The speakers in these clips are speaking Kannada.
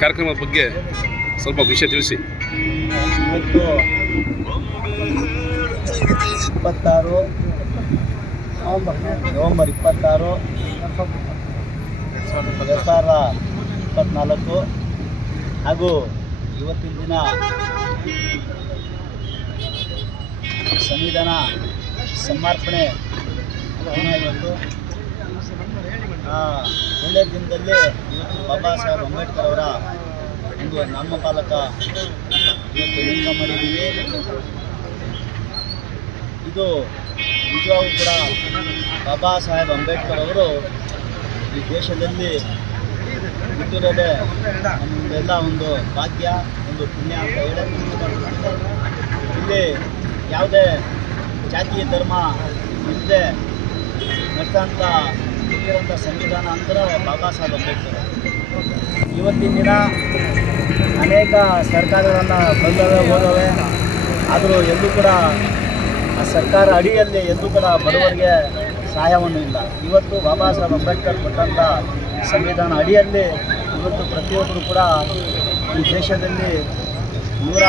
ಕಾರ್ಯಕ್ರಮದ ಬಗ್ಗೆ ಸ್ವಲ್ಪ ವಿಷಯ ತಿಳಿಸಿ. ಇಪ್ಪತ್ತಾರು, ನವಂಬರ್ ಇಪ್ಪತ್ತಾರು, ಎರಡು ಸಾವಿರದ ಇಪ್ಪತ್ತ್ನಾಲ್ಕು ಹಾಗೂ ಇವತ್ತಿನ ದಿನ ಸಂವಿಧಾನ ಸಮರ್ಪಣೆ ಇವತ್ತು. ಒಳ್ಳೆಯ ದಿನದಲ್ಲಿ ಬಾಬಾ ಸಾಹೇಬ್ ಅಂಬೇಡ್ಕರ್ ಅವರ ಒಂದು ಇವತ್ತು ನೇಮಕ ಮಾಡಿದ್ದೀವಿ. ಇದು ನಿಜವಾಗೂ ಕೂಡ ಬಾಬಾ ಸಾಹೇಬ್ ಅಂಬೇಡ್ಕರ್ ಅವರು ಈ ದೇಶದಲ್ಲಿ ಹುಟ್ಟಿರೋದೇ ನಮ್ಮೆಲ್ಲ ಒಂದು ಭಾಗ್ಯ, ಒಂದು ಪುಣ್ಯ ಅಂತ ಹೇಳಿ ಇಲ್ಲಿ ಯಾವುದೇ ಜಾತಿ, ಧರ್ಮ ಇಲ್ಲದೆ ನಡೆಸೋಂಥ ಹುಟ್ಟಿರೋಂಥ ಸಂವಿಧಾನ ಅಂದರೆ ಬಾಬಾ ಸಾಹೇಬ್ ಅಂಬೇಡ್ಕರ್. ಇವತ್ತಿನ ದಿನ ಅನೇಕ ಸರ್ಕಾರಗಳನ್ನು ಬಂದವೆ, ಹೋದವೆ. ಆದರೂ ಎಲ್ಲೂ ಕೂಡ ಆ ಸರ್ಕಾರ ಅಡಿಯಲ್ಲಿ ಎಲ್ಲೂ ಕೂಡ ಬಡವರಿಗೆ ಸಹಾಯವನ್ನು ಇಲ್ಲ. ಇವತ್ತು ಬಾಬಾ ಸಾಹೇಬ್ ಅಂಬೇಡ್ಕರ್ ಕೊಟ್ಟಂಥ ಸಂವಿಧಾನ ಅಡಿಯಲ್ಲಿ ಇವತ್ತು ಪ್ರತಿಯೊಬ್ಬರು ಕೂಡ ಈ ದೇಶದಲ್ಲಿ ನೂರ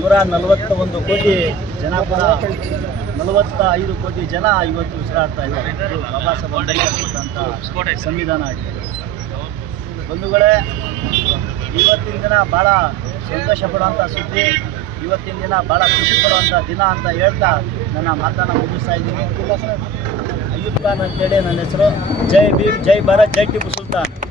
ನೂರ ನಲವತ್ತ ಒಂದು ಕೋಟಿ ಜನ ಕೂಡ ನಲವತ್ತ ಐದು ಕೋಟಿ ಜನ ಇವತ್ತು ಉಸಿರಾಡ್ತಾ ಇದ್ದಾರೆ. ಇದು ಬಾಬಾ ಸಾಹೇಬ್ ಅಂಬೇಡ್ಕರ್ ಸಂವಿಧಾನ ಆಗಿದೆ. ಬಂಧುಗಳೇ, ಇವತ್ತಿನ ದಿನ ಭಾಳ ಸಂತೋಷ ಪಡುವಂಥ ಸುದ್ದಿ, ಇವತ್ತಿನ ದಿನ ಭಾಳ ಖುಷಿ ಪಡುವಂಥ ದಿನ ಅಂತ ಹೇಳ್ತಾ ನನ್ನ ಮಾತನ್ನು ಮುಗಿಸ್ತಾ ಇದ್ದೀನಿ. ಅಯ್ಯೂಬ್ ಖಾನ್ ಅಂತೇಳಿ ನನ್ನ ಹೆಸರು. ಜೈ ಭೀಮ್, ಜೈ ಭಾರತ್, ಜೈ ಟಿಪ್ಪು ಸುಲ್ತಾನ್.